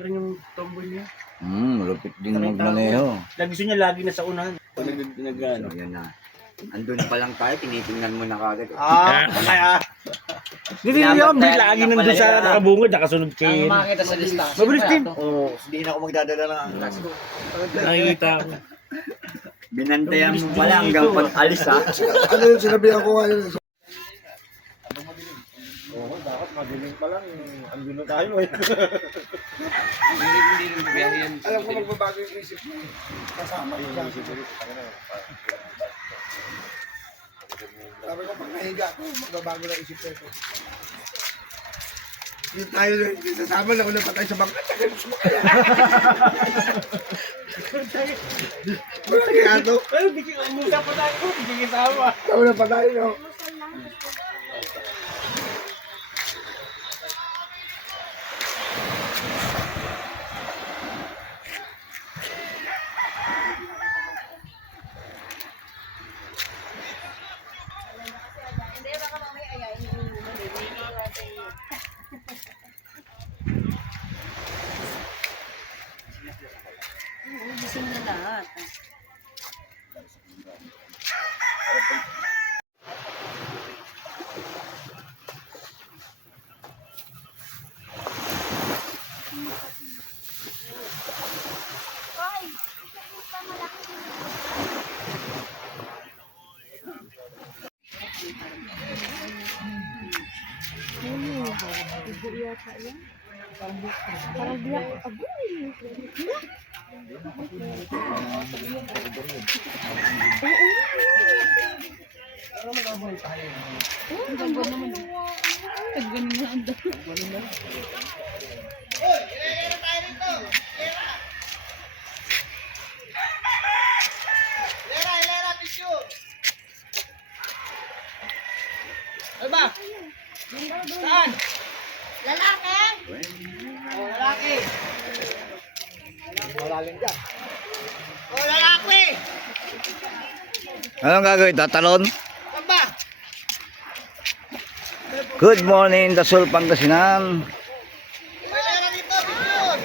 rin yung tomboy niya. Malupit din magmaneho. Gusto niya lagi na sa unahan. Nag-ano. So, yan na. Andun pa lang tayo, tinitingnan mo na kagad. Kaya. Hindi yun, lagi nandun sa nakabungod, nakasunod kay... Ang makita sa lista. Mabilis din. Oo, hindi na ako magdadala ng angkas. Nakikita ko. Binantayan mo pala hanggang pag-alis ha. Ano yung sinabihan ko ngayon? Oo, dapat madilim pa lang. Andun na tayo eh. Alam ko magbabago yung isip mo. Kasama ko dyan. Sabi ko, pag nahiga ko, magbabago na isip ko. Hindi tayo hindi sasama na ulit patay sa bangka. Tagal mo sumakaya. Kaya ito. Pero di ka umusa pa tayo. Hindi kasama. Nauna pa tayo, no? Gising na lahat. Parang biyak. Lalaki? Oh, lalaki. Malalim dyan. Oh, lalaki. Anong gagawin? Tatalon? Saan ba? Good morning, Dasol, Pangasinan. Malera dito, picture.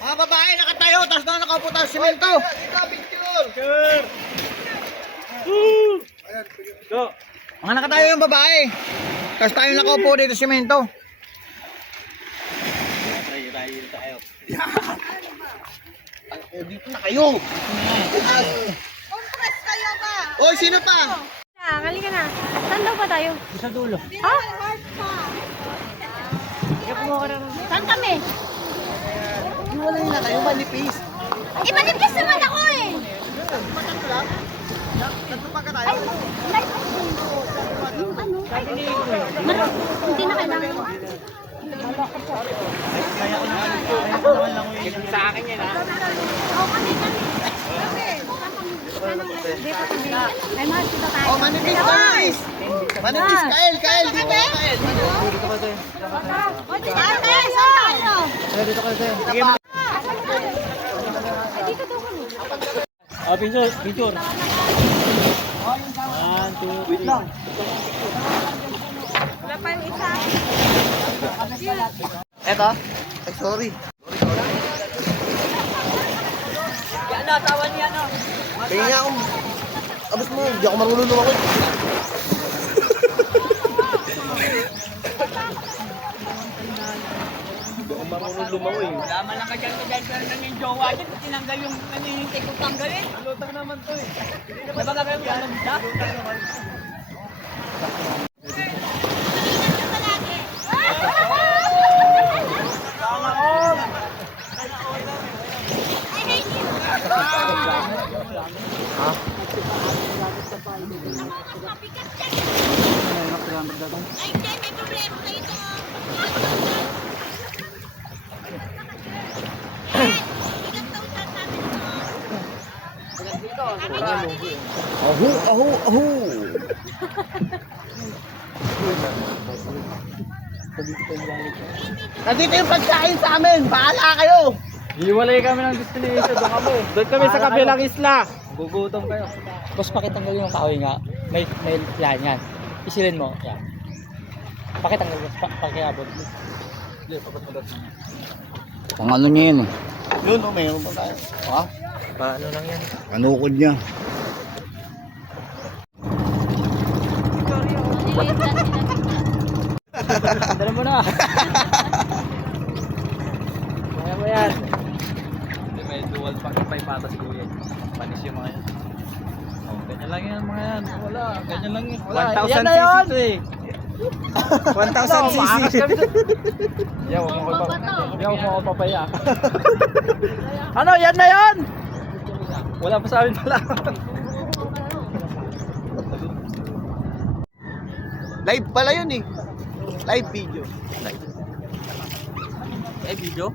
Mga babae nakatayo, tapos na nakaupo tayo sa simento. Dito, picture. Mga nakatayo yung babae. Tapos tayo nakaupo dito sa simento. Dito na kayo. Compress kayo ba? Oy, sino pa? Halika na. Saan daw ba tayo? Sa dulo. Ah? Saan kami? Wala na kayo, manipis. Imanipis naman ako eh. Nagpapag ka tayo. Ay, light yung ano? Hindi na kailangan. Sa akin yan ha. Oo, kami. Hindi pa kami. May mahal kita tayo. Oh, manipis, guys. Manipis, Kael, dito ka, Kael. Ate, saan tayo? Dito ka, Kael. Dito daw kami. Picture. 1, 2, 3. Wala pa yung isa. Eto. Ay, sorry. Tingin nga akong... Abos mo, hindi ako marunong lumakot. Hindi ako marunong lumawi. Laman lang ka dyan ng yung jowa dyan. Tinanggal yung nanginintay kong tanggalin. Lutang naman to eh. Nabaga kayo yung alam siya. Ay, hindi. May problema kayo ito. Ahu, ahu, ahu. Nandito yung pagkain sa amin. Bahala kayo. Hiwalay kami ng destination. Doon kami. Doon kami sa kabilang isla. Gugutom kayo. Boss, pakitanggal yung kahoy nga. May yan yan. Isilin mo. Yan. Pakitanggal mo. Pakiabot. Ang ano niya yun eh. Yun, mayroon pa tayo. Ha? Paano lang yan? Kanukod niya. Nililit na sila. Dala mo na. Kaya mo yan. May dual pa ipata si Kuya. Panis yung mga yan. Oh, ganyan lang yan mga yan. Wala. Ganyan lang yan. Wala. 1,000 Yan na yun. cc eh. 1,000 cc. Yaw, huwag mo ko Baba to. Yaw, huwag mo ko papaya. Ano? Yan na yun. Wala pa sa amin pala. Live pala yun eh. Live video. Eh, video?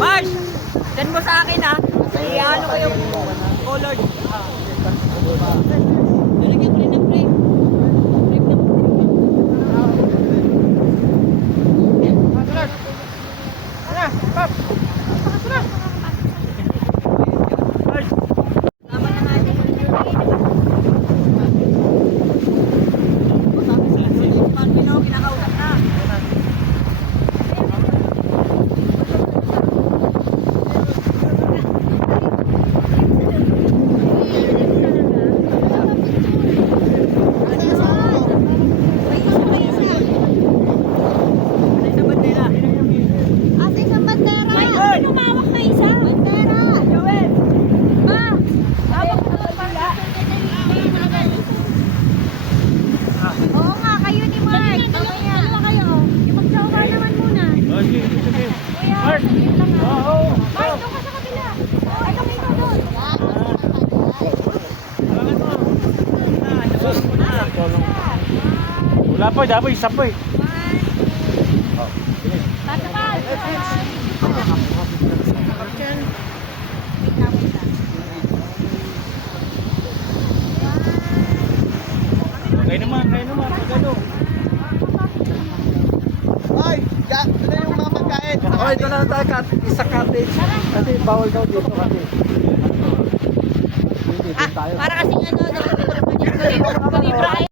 Mars! Send mo sa akin ha. Iano ko yung colored. Lalagyan ko rin ng frame. Frame na. Bars, doon ka sa kabila. Ay, kami ito doon. Wala pa, dapat isa pa eh. Basta ba? Kaya naman, pag ano. Ay, ano yung mga pagkain? Oh, ito na tayo isa cottage. Kasi bawal daw dito kasi. Para kasing ano, kulibra ay.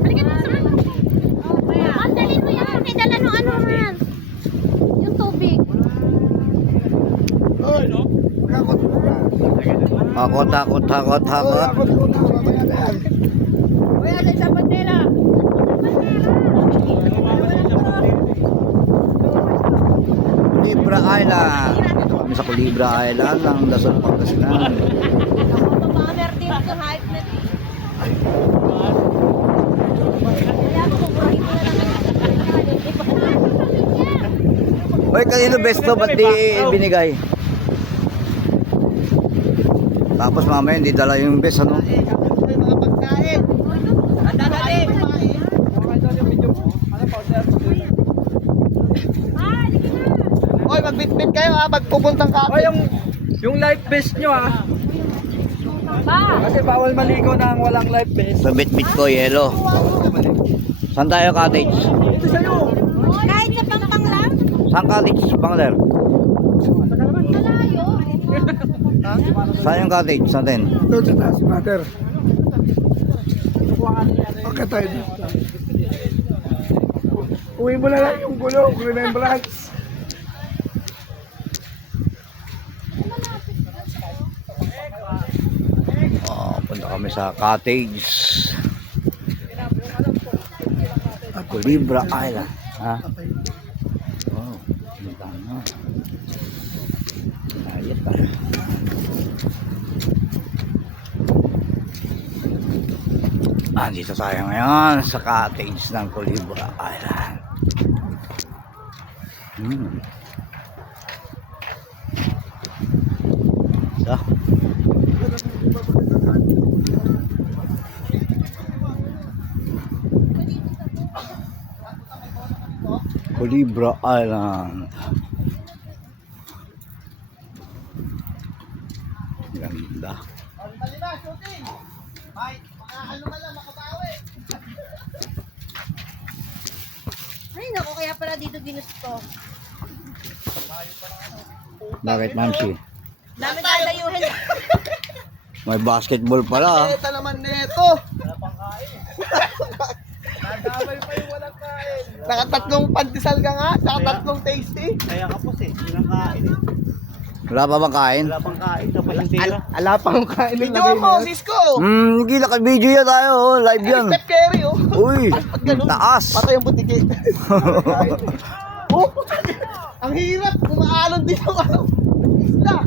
Halika na sa akin. Ang dalhin mo yan. Pakidala nung ano man. Yung tubig. Ay, no? Kakot mo ka. Takot. Kakot mo na. Mamaya na yan. Kuya, sa isang bandera. Culebra Island. Kami sa Culebra Island ng Dasol, Pangasinan. Tumammer din ito. Hype na din. Kaya ako kukurahin mo na lang. Hoy, kanino besto ba't di binigay? Tapos mamaya hindi dala yung best, ano? May mga pagkain. Ang dadali. Oy, magbitbit kayo ha, magpupuntang Oh, kapit. yung life vest nyo Ba? Kasi bawal maligo ng walang life vest. Sa bit-bit ko, yelo. Saan tayo cottage? Ito sa'yo. Kahit sa Pampang lang? Saan cottage, Bangler? Malayo. Saan yung cottage natin? Doon sa taas, brother. Okay tayo dito. Uwi mo na lang yung gulong, remembrance. Oh, punta kami sa cottage. Culebra Island. Ha? Oh, ganda na. Ayos pa. Dito tayo ngayon sa cottage ng Culebra Island. So, Culebra Island. Ganda. Ay, naku, kaya pala dito ginusto. Bakit, Mamsi? Dami dadayuhin. May basketball pala. Ito naman nito. Nadamay pa yung walang kain. Nakatatlong pantisal ka nga, nakatatlong tasty. Kaya kapos eh, ilang kain eh. Wala pa bang kain? Wala pang kain, tapos yung tira. Ala pang kain. Video mo, Cisco. Hindi naka-video yan tayo. Oh. Live yan. Step carry, oh. Uy, taas. Patay yung butiki. Oh, ang hirap. Kumaalon din yung ano. Isla.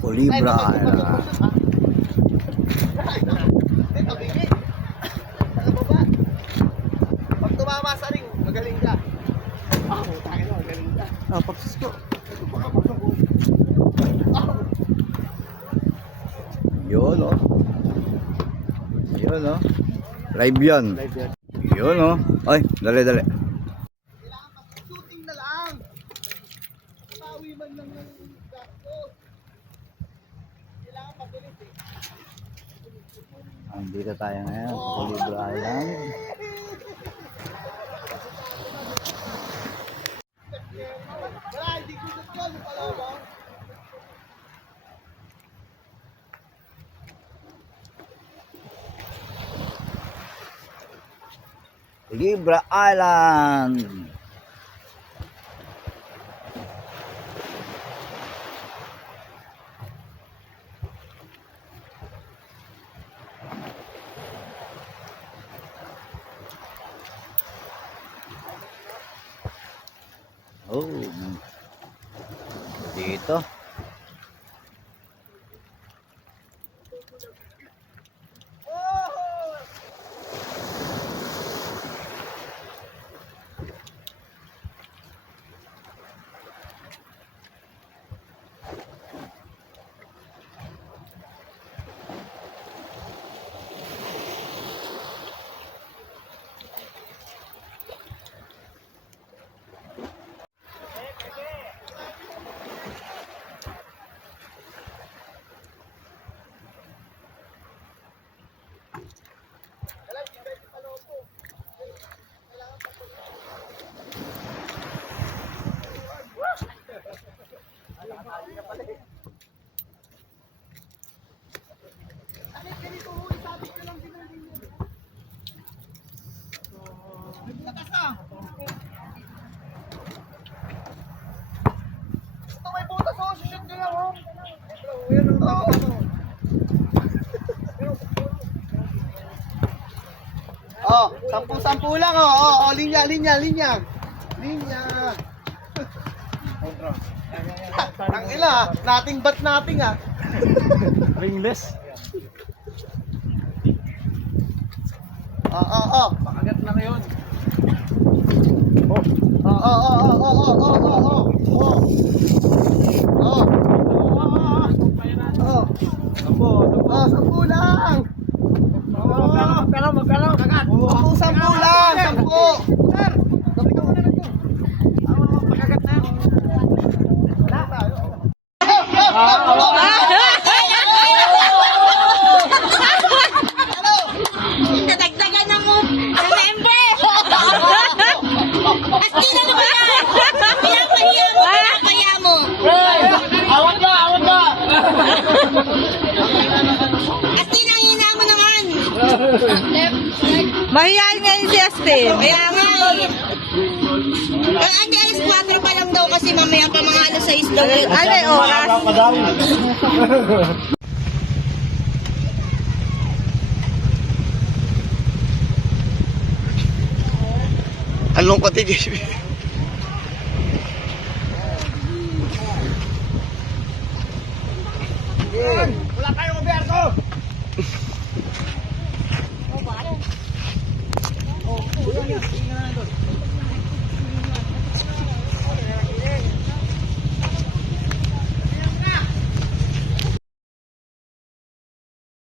Culebra Island. Ito, bigay. Ano ba ba? Pag tumama sa ring, magaling ka. Tayo na, magaling ka. Pag Cisco. Yun, oh. Yun, oh. Live yan. Yun, oh. Ay, dali. Kailangan pag-shooting na lang. Pawi man lang ng gastos. Kailangan pabilis eh. Andito tayo ngayon. Culebra Island. Wala, hindi ko gusto yun. Pala ba? Culebra Island. Oh. Dito. Oh, 10-10 lang, oh. Oh, linya. Ang ila, nating bat nating ah. Ringless. Oh. Pakagat na ngayon. Oh. Oh, 10 lang. Magkano? Kagat. 10 lang, 10. Nadagdagan na mo. Remember? Astina mo yan. Pinapaya mo. Awat na! Astina, hina mo naman. Mahihayin ngayon si Astin. Kaya nga eh. Ang alas 4 pa lang daw kasi mamaya pa mga alas 6 daw. Ano yung oras? Araw ka daw. Anong katigil?